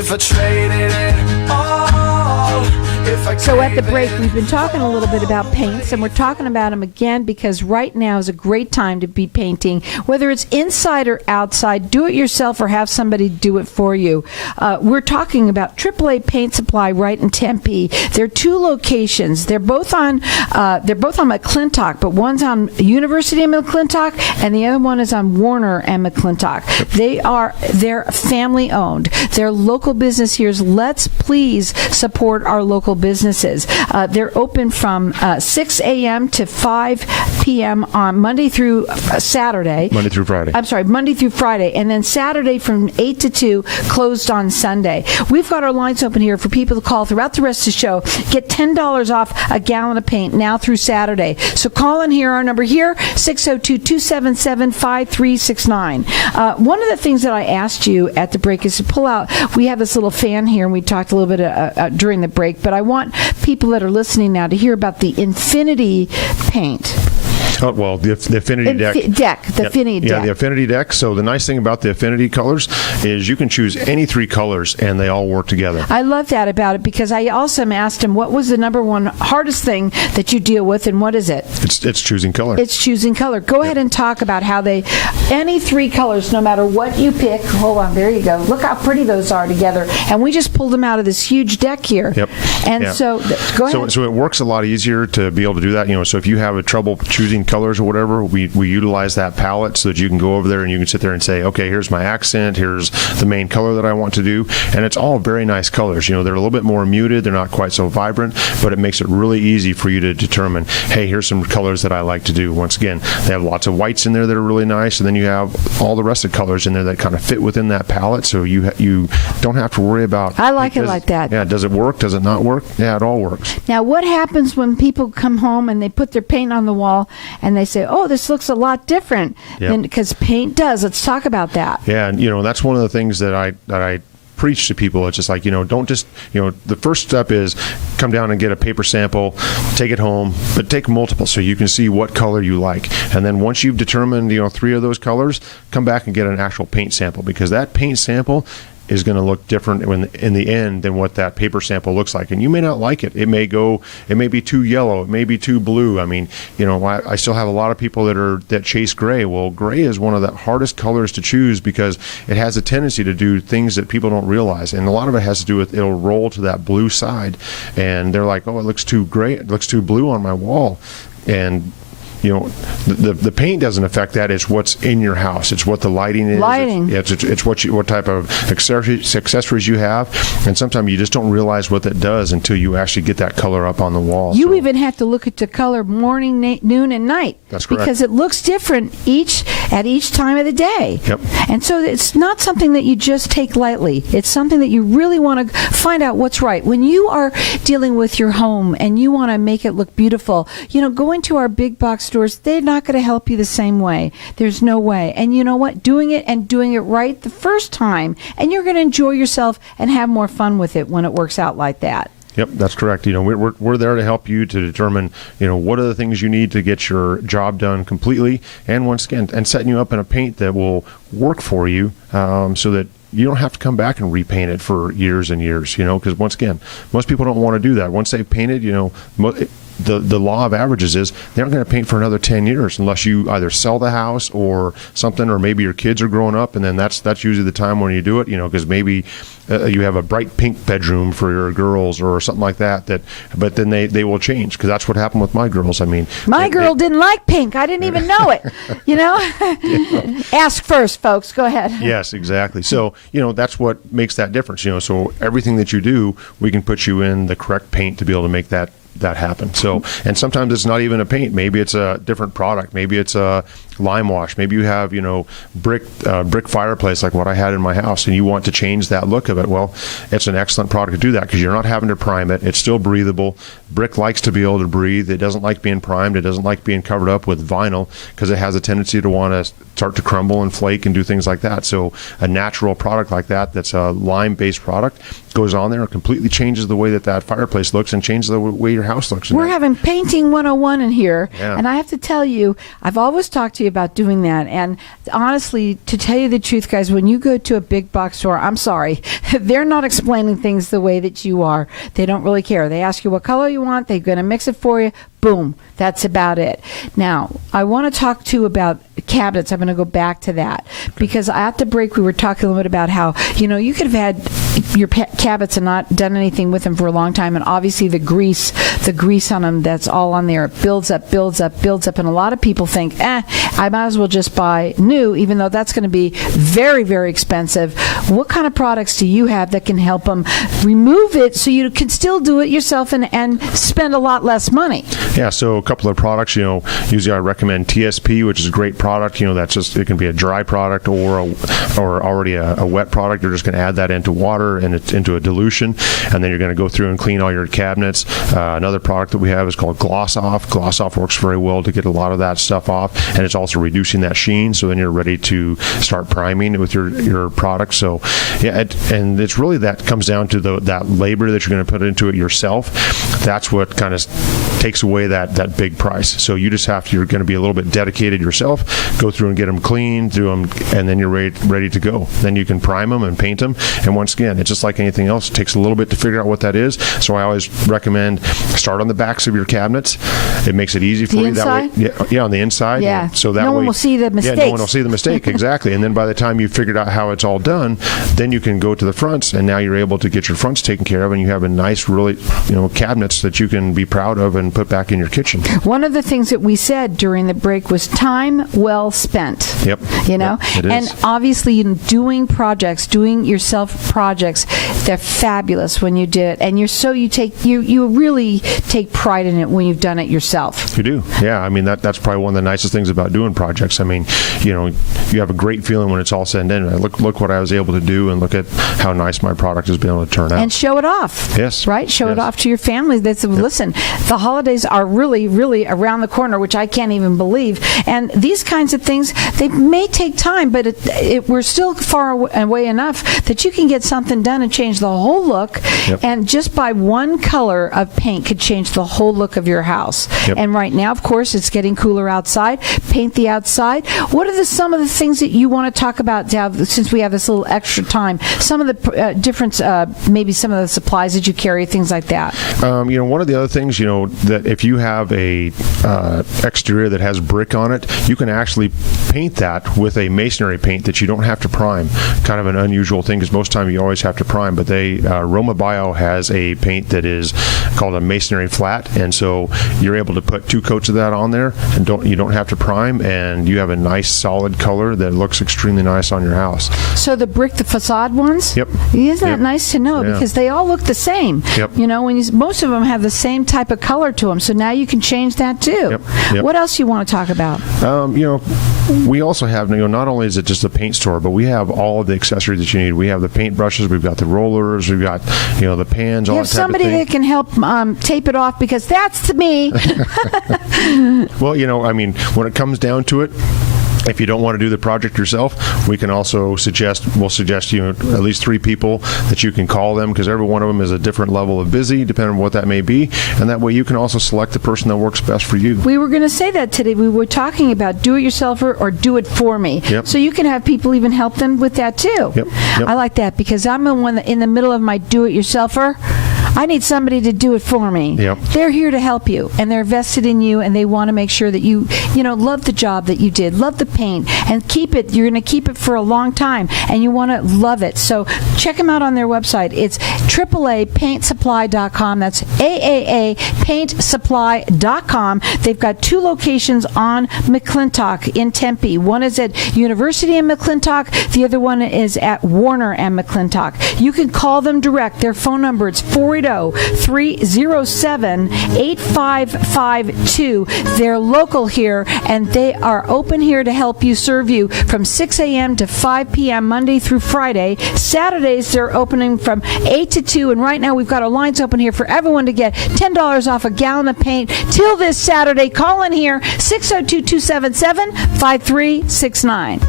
if I traded it all, if I So at the gave break, it we've been talking a little bit about paints, and we're talking about them again because right now is a great time to be painting, whether it's inside or outside, do it yourself or have somebody do it for you. We're talking about AAA Paint Supply right in Tempe. There are two locations. They're both on McClintock, but one's on University of McClintock, and the other one is on Warner and McClintock. They're family owned. They're local business here. Let's please support our local businesses. They're open from 6 a.m. to 5 p.m. on Monday through Saturday. Monday through Friday. I'm sorry, Monday through Friday. And then Saturday from 8 to 2, closed on Sunday. We've got our lines open here for people to call throughout the rest of the show. Get $10 off a gallon of paint now through Saturday. So call in here. Our number here, 602-277-5369. One of the things that I asked you at the break is to pull out, we have this little fan here, and we talked a little bit during the break, but I want people that are listening now to hear about the Infinity Paint. Oh, well, the Affinity Deck. Affinity Deck. Yeah, the Affinity Deck. So the nice thing about the Affinity colors is you can choose any 3 colors, and they all work together. I love that about it because I also asked him what was the number one hardest thing that you deal with, and what is it? It's choosing color. It's choosing color. Go ahead and talk about how any 3 colors, no matter what you pick. Hold on, there you go. Look how pretty those are together. And we just pulled them out of this huge deck here. Yep. And so, go ahead. So it works a lot easier to be able to do that. So if you have a trouble choosing colors or whatever, we utilize that palette so that you can go over there and you can sit there and say, okay, here's my accent, here's the main color that I want to do, and it's all very nice colors. They're a little bit more muted, they're not quite so vibrant, but it makes it really easy for you to determine, hey, here's some colors that I like to do. Once again, they have lots of whites in there that are really nice, and then you have all the rest of the colors in there that kind of fit within that palette, so you don't have to worry about. I like it like that. Yeah, does it work? Does it not work? Yeah, it all works. Now, what happens when people come home and they put their paint on the wall and they say, oh, this looks a lot different because paint does. Let's talk about that. Yeah, and that's one of the things that I preach to people. It's just like, don't just, the first step is come down and get a paper sample, take it home, but take multiple so you can see what color you like. And then once you've determined, 3 of those colors, come back and get an actual paint sample, because that paint sample is going to look different in the end than what that paper sample looks like. And you may not like it. It may be too yellow. It may be too blue. I mean, I still have a lot of people that chase gray. Well, gray is one of the hardest colors to choose because it has a tendency to do things that people don't realize. And a lot of it has to do with it'll roll to that blue side. And they're like, oh, it looks too gray. It looks too blue on my wall. And the paint doesn't affect that. It's what's in your house. It's what the lighting is. It's what type of accessories you have. And sometimes you just don't realize what that does until you actually get that color up on the wall. You even have to look at the color morning, noon, and night. That's correct. Because it looks different at each time of the day. Yep. And so it's not something that you just take lightly. It's something that you really want to find out what's right. When you are dealing with your home and you want to make it look beautiful, go into our big box stores, they're not going to help you the same way. There's no way. And you know what? Doing it right the first time, and you're going to enjoy yourself and have more fun with it when it works out like that. Yep, that's correct. We're there to help you to determine, what are the things you need to get your job done completely, and once again, and setting you up in a paint that will work for you, so that you don't have to come back and repaint it for years and years, because once again, most people don't want to do that. Once they've painted, the law of averages is they aren't going to paint for another 10 years unless you either sell the house or something, or maybe your kids are growing up, and then that's usually the time when you do it, because maybe you have a bright pink bedroom for your girls or something like that, but then they will change, because that's what happened with my girls. I mean, my girl didn't like pink. I didn't even know it. Ask first, folks. Go ahead. Yes, exactly. So that's what makes that difference. So everything that you do, we can put you in the correct paint to be able to make that happen. So, and sometimes it's not even a paint. Maybe it's a different product. Maybe it's a lime wash. Maybe you have, brick fireplace like what I had in my house, and you want to change that look of it. Well, it's an excellent product to do that, because you're not having to prime it. It's still breathable. Brick likes to be able to breathe. It doesn't like being primed. It doesn't like being covered up with vinyl, because it has a tendency to want to start to crumble and flake and do things like that. So a natural product like that's a lime-based product, goes on there and completely changes the way that fireplace looks and changes the way your house looks. We're having Painting 101 in here, yeah. And I have to tell you, I've always talked to you about doing that. And honestly, to tell you the truth, guys, when you go to a big box store, I'm sorry, they're not explaining things the way that you are. They don't really care. They ask you what color you want. They're going to mix it for you. Boom. That's about it. Now, I want to talk too about cabinets. I'm going to go back to that because at the break we were talking a little bit about how, you could have had your cabinets and not done anything with them for a long time, and obviously the grease on them that's all on there, it builds up, and a lot of people think, I might as well just buy new, even though that's going to be very, very expensive. What kind of products do you have that can help them remove it so you can still do it yourself and spend a lot less money? Yeah, so a couple of products, usually I recommend TSP, which is a great product. That's just, it can be a dry product or already a wet product. You're just going to add that into water and into a dilution, and then you're going to go through and clean all your cabinets. Another product that we have is called Gloss Off. Gloss Off works very well to get a lot of that stuff off, and it's also reducing that sheen, so then you're ready to start priming with your product. So, yeah, and it's really that comes down to that labor that you're going to put into it yourself. That's what kind of takes away that big price. So you're going to be a little bit dedicated yourself, go through and get them clean, do them, and then you're ready to go. Then you can prime them and paint them. And once again, it's just like anything else. It takes a little bit to figure out what that is. So I always recommend start on the backs of your cabinets. It makes it easy for you. Inside? That way, yeah, on the inside. Yeah. So that no way, one will see the mistakes. Yeah, no one will see the mistake. Exactly. And then by the time you've figured out how it's all done, then you can go to the fronts, and now you're able to get your fronts taken care of, and you have a nice, really, cabinets that you can be proud of and put back in your kitchen. One of the things that we said during the break was time well spent. Yep. Yep, it is. And obviously, doing yourself projects, they're fabulous when you did it, and you really take pride in it when you've done it yourself. You do, yeah. I mean, that's probably one of the nicest things about doing projects. I mean, you have a great feeling when it's all said and done. Look what I was able to do, and look at how nice my product has been able to turn out. And show it off. Yes. Right? Show it off to your family. Listen, the holidays are really, really around the corner, which I can't even believe. And these kinds of things, they may take time, but we're still far away enough that you can get something done and change the whole look. Yep. And just by one color of paint could change the whole look of your house. Yep. And right now, of course, it's getting cooler outside. Paint the outside. What are some of the things that you want to talk about, since we have this little extra time? Some of the difference, maybe some of the supplies that you carry, things like that. One of the other things, that if you have a exterior that has brick on it, you can actually paint that with a masonry paint that you don't have to prime. Kind of an unusual thing, because most time you always have to prime, but Roma Bio has a paint that is called a masonry flat, and so you're able to put 2 coats of that on there, and you don't have to prime, and you have a nice solid color that looks extremely nice on your house. So the facade ones? Yep. Isn't that nice to know? Yeah. Because they all look the same. Yep. Most of them have the same type of color to them, so now you can change that too. Yep. Yep. What else you want to talk about? We also have, not only is it just a paint store, but we have all of the accessories that you need. We have the paint brushes, we've got the rollers, we've got, the pans, all that type of thing. You have somebody that can help tape it off, because that's me. Well, when it comes down to it, if you don't want to do the project yourself, we can also suggest at least 3 people that you can call them, because every one of them is a different level of busy, depending on what that may be, and that way you can also select the person that works best for you. We were going to say that today. We were talking about do-it-yourselfer or do it for me. Yep. So you can have people even help them with that too. Yep. I like that, because I'm the one in the middle of my do-it-yourselfer. I need somebody to do it for me. Yep. They're here to help you, and they're vested in you, and they want to make sure that you love the job that you did, love the paint, and keep it. You're going to keep it for a long time, and you want to love it. So check them out on their website. It's AAAPaintSupply.com. That's AAAPaintSupply.com. They've got 2 locations on McClintock in Tempe. One is at University and McClintock. The other one is at Warner and McClintock. You can call them direct. Their phone number, it's 480-307-8552. They're local here, and they are open here to help you, serve you from 6 a.m. to 5 p.m. Monday through Friday. Saturdays, they're opening from 8 to 2, and right now we've got our lines open here for everyone to get $10 off a gallon of paint till this Saturday. Call in here, 602-277-5369.